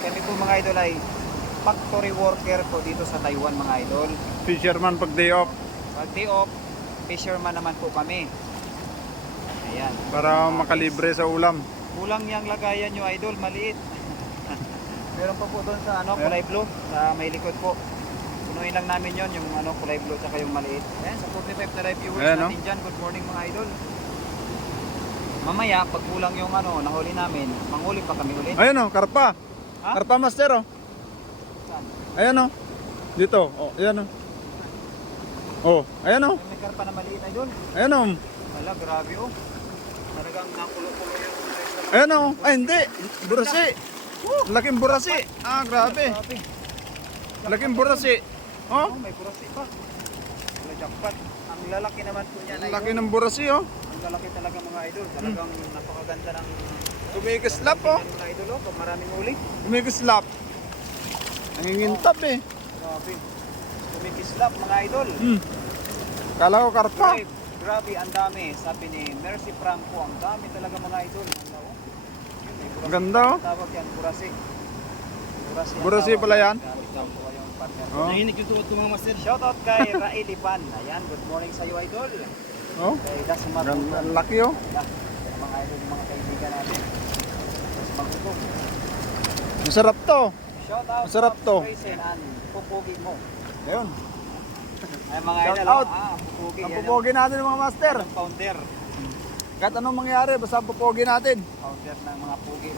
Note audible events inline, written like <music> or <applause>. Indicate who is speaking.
Speaker 1: Kami po mga idol ay factory worker po dito sa Taiwan mga idol.
Speaker 2: Fisherman pag day off.
Speaker 1: Pag day off, fisherman naman po kami. Ayan.
Speaker 2: Para makalibre sa ulam.
Speaker 1: Kulang yung lagayan nyo idol, maliit. <laughs> Meron pa po doon sa ano,
Speaker 2: Ayan.
Speaker 1: kulay blue, sa may likod po. Punuin lang namin yon yung ano, kulay blue tsaka yung maliit. Ayan, sa 45 na live viewers
Speaker 2: Ayan, no?
Speaker 1: natin dyan. Good morning mga idol. Mamaya, pag kulang yung ano, nahuli namin, manghuli pa kami ulit.
Speaker 2: Ayun oh, karpa.
Speaker 1: Ha?
Speaker 2: Karpa master oh.
Speaker 1: Saan?
Speaker 2: Ayan oh. Dito. Oh, ayan oh. Oh, ayan oh.
Speaker 1: May karpa na maliit idol.
Speaker 2: Ayan oh.
Speaker 1: Wala, grabe oh. Talagang nakulo-kulo yung
Speaker 2: Ayan oh. Ay hindi. Burasi. Laking burasi. Ah, grabe. Laking burasi. Oh.
Speaker 1: Oh, may kurasi pa. Wala jackpot. Ang lalaki naman po niya,
Speaker 2: Ang laki ng burasi oh.
Speaker 1: Ang lalaki talaga mga idol. Talagang napakaganda ng
Speaker 2: Tumikislap oh.
Speaker 1: mga idol oh. Pag maraming uli.
Speaker 2: Tumikislap. Nangingintab eh.
Speaker 1: Grabe. Tumikislap mga idol.
Speaker 2: Hmm. Kala ko karpa.
Speaker 1: Grabe, grabe ang dami. Sabi ni Mercy Franco, ang dami talaga mga idol. Oh.
Speaker 2: Ang ganda oh.
Speaker 1: Tawag yan, ang
Speaker 2: Burasi
Speaker 1: tawag
Speaker 2: pala yan?
Speaker 1: Yung partner.
Speaker 2: Oh.
Speaker 3: Nahinig yung tuwad ko mga master.
Speaker 1: Shoutout kay Rael Ipan. Ayan, good morning sa iyo idol.
Speaker 2: Oh.
Speaker 1: Kay Das
Speaker 2: Ang
Speaker 1: Maguto.
Speaker 2: ang laki oh.
Speaker 1: Ayan, mga idol, mga kaibigan natin. Das Maguto.
Speaker 2: Masarap to.
Speaker 1: Shoutout
Speaker 2: Masarap
Speaker 1: sa
Speaker 2: to.
Speaker 1: Pupugi mo.
Speaker 2: Ayun.
Speaker 1: Ay mga
Speaker 2: Shout
Speaker 1: idol,
Speaker 2: out.
Speaker 1: ah, pupugi.
Speaker 2: Ang
Speaker 1: Yan
Speaker 2: pupogi natin mga master.
Speaker 1: ang founder.
Speaker 2: Kahit anong mangyari, basta ang pupogi natin.
Speaker 1: Founder ng mga pugi.